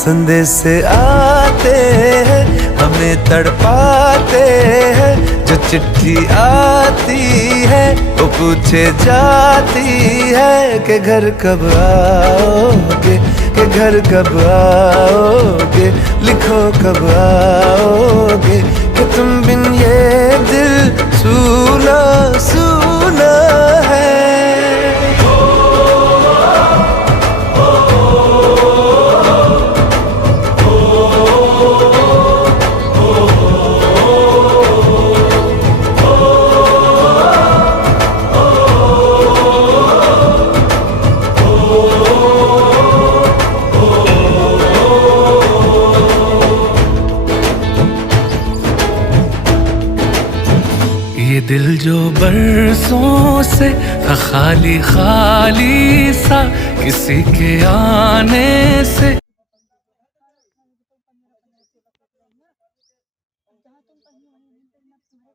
संदेश आते हैं हमें तड़पाते हैं, जो चिट्ठी आती है वो पूछे जाती है कि घर कब आओगे, कि घर कब आओगे, लिखो कब आओगे, कि तुम बिन ये दिल सूना सूना है। ये दिल जो बरसों से था खाली खाली सा, किसी के आने से